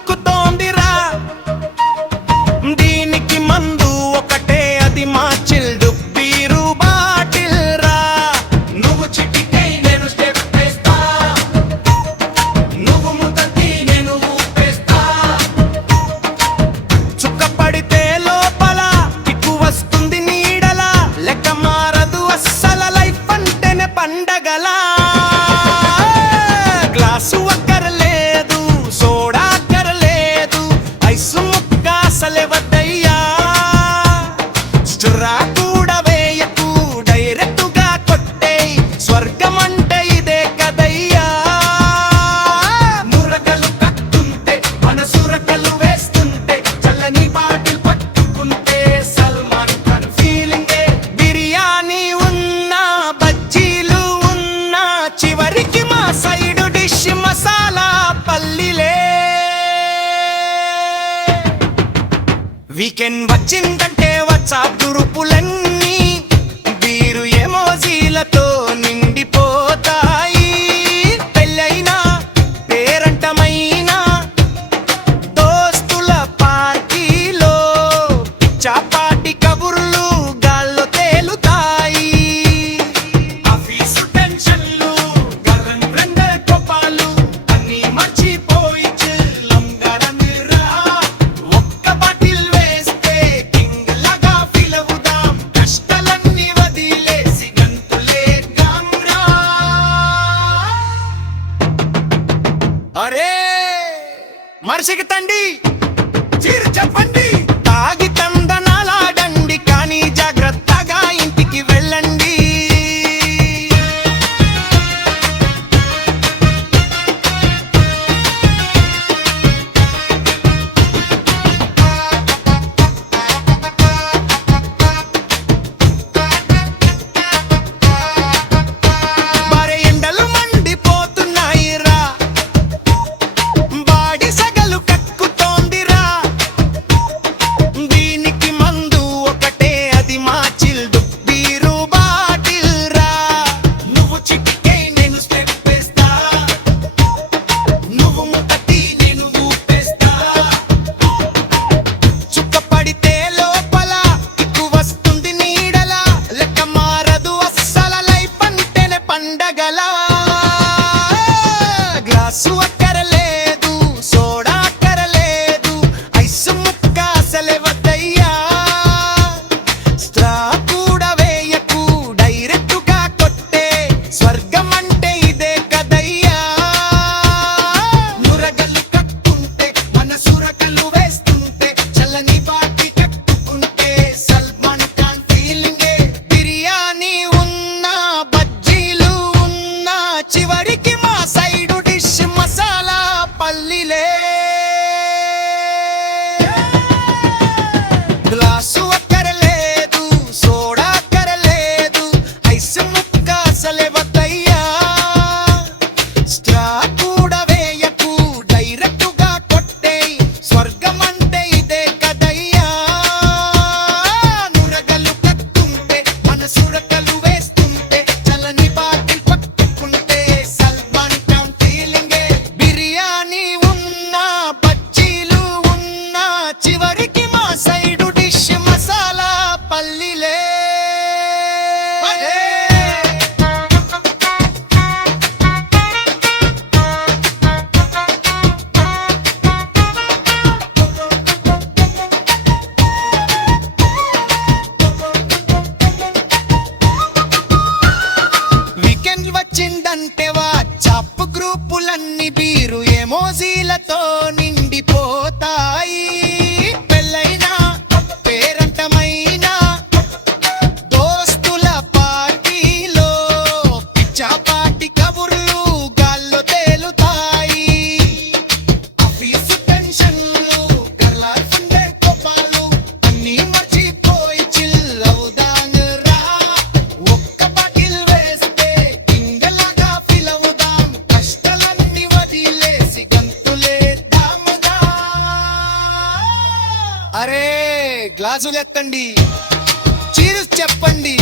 కక్కుతోందిరా. దీనికి మందు ఒకటే, అది మా చిల్డు బీరు బాటిల్ రా. నువ్వు చిటికై నేను స్టెప్ వేస్తా, నువ్వు ముతతి నేను ఊపేస్తా. చుక్క పడితే లోపల కిక్కు వస్తుంది నీడలా, లెక్క మారదు అస్సల లైఫ్ అంటేనే పండగలా. గ్లాసు అక్కర్లేదు, సోడా అక్కర్లేదు, ఐసు ముక్క అసలే వద్దయ్యా. స్టురా కూడా వేయకు, డైరెక్టుగా కొట్టేయ్, స్వర్గం అంటే ఇదే కదయ్యా. మురకలు కట్టుంటే మన సురకలు వేస్తుంటే, చల్లని బాటిల్ పట్టుకుంటే సల్మాన్ ఖాన్ ఫీలింగే. బిర్యానీ ఉన్నా బజ్జీలు ఉన్నా, చివరికి మా సైడు డిష్ మసాలా పల్లిలే. వీకెండ్ వచ్చిందంటే వాట్సాప్ గ్రూపులన్నీ బీరు ఎమోజీలతో నిండిపోతాయి. పెళ్ళైనా పేరంటమైనా దోస్తుల పార్టీలో చాపాటి కబుర్లు గాల్లో తేలుతాయి. ఆఫీసు టెన్షన్లు, గర్ల్ ఫ్రెండ్ కోపాలు అన్నీ మర్చిపోయి చిల్లంగరనిరా. ఒక్క బాటిల్ వేస్తే కింగ్ లాగా ఫీల్ అవుదాం, కష్టాలన్నీ వదిలేసి గంతులేద్దాంరా. అరే మనిషికి తండి చీరు చెప్పండి, తాగి తందనాలాడండి, కానీ జాగ్రత్తగా ఇంటికి వెళ్ళండి. బారే ఎండలు మండిపోతున్నాయిరా, బాడి సగలు కక్కుతోందిరా. దీనికి మందు ఒకటే, అది మా చిల్డు బీరు బాటిల్ రా. నువ్వు చిటికే నేను స్టెప్ వేస్తా, నువ్వు ముతతి నేను ఊపేస్తా. చుక్క పడితే లోపల కిక్కు వస్తుంది నీడలా, లెక్క మారదు అస్సల లైఫ్ అంటేనే పండగలా. గ్లాసు అక్కరలేదు, సోడా అక్కరలేదు, ఐసు ముక్క అసలే వద్దయ్యా. స్ట్రా కూడా వేయకు, డైరెక్టుగా కొట్టే, స్వర్గం అంటే ఇదే కదయ్యా. నురగలు కట్టుంటే మన సురకలు వేస్తుంటే, చల్లని బాటి కట్టుకుంటే సల్మాన్ ఖాన్ ఫీలింగే. బిర్యానీ ఉన్నా బజ్జీలు ఉన్నా, చివరికి మా సైడు డిష్ మసాలా పల్లిలే. గ్లాసు అక్కరలేదు, సోడా అక్కరలేదు, ఐసు ముక్క అసలే వద్దయ్యా. స్ట్రా కూడా వేయకు, డైరెక్టుగా కొట్టేయ్, స్వర్గం అంటే ఇదే కదయ్యా. నురగలు కట్టుంటే మన సురకలు వేస్తుంటే, చల్లని బాటిల్ పట్టుకుంటే సల్మాన్ ఖాన్ ఫీలింగే. బిర్యానీ ఉన్నా బజ్జీలు ఉన్నా, చివరికి మా సైడు డిష్ మసాలా పల్లిలే. వీకెండ్ వచ్చిందంటే వాట్సాప్ గ్రూపులన్నీ బీరు ఎమోజీలతో నిండిపోతాయి. పెళ్ళైనా పేరంటమైనా దోస్తుల పార్టీలో చాపాటి కబుర్లు గాల్లో తేలుతాయి. ఆఫీసు టెన్షన్లు, గర్ల్ ఫ్రెండ్ కోపాలు అన్నీ మర్చిపోయి చిల్ అవుదాంరా. ఒక్క బాటిల్ వేస్తే కింగ్ లాగా ఫీల్ అవుదాం, కష్టాలన్నీ వదిలేసి గంతులేద్దాముగా. అరే గ్లాసులు ఎత్తండి, చీరు చెప్పండి.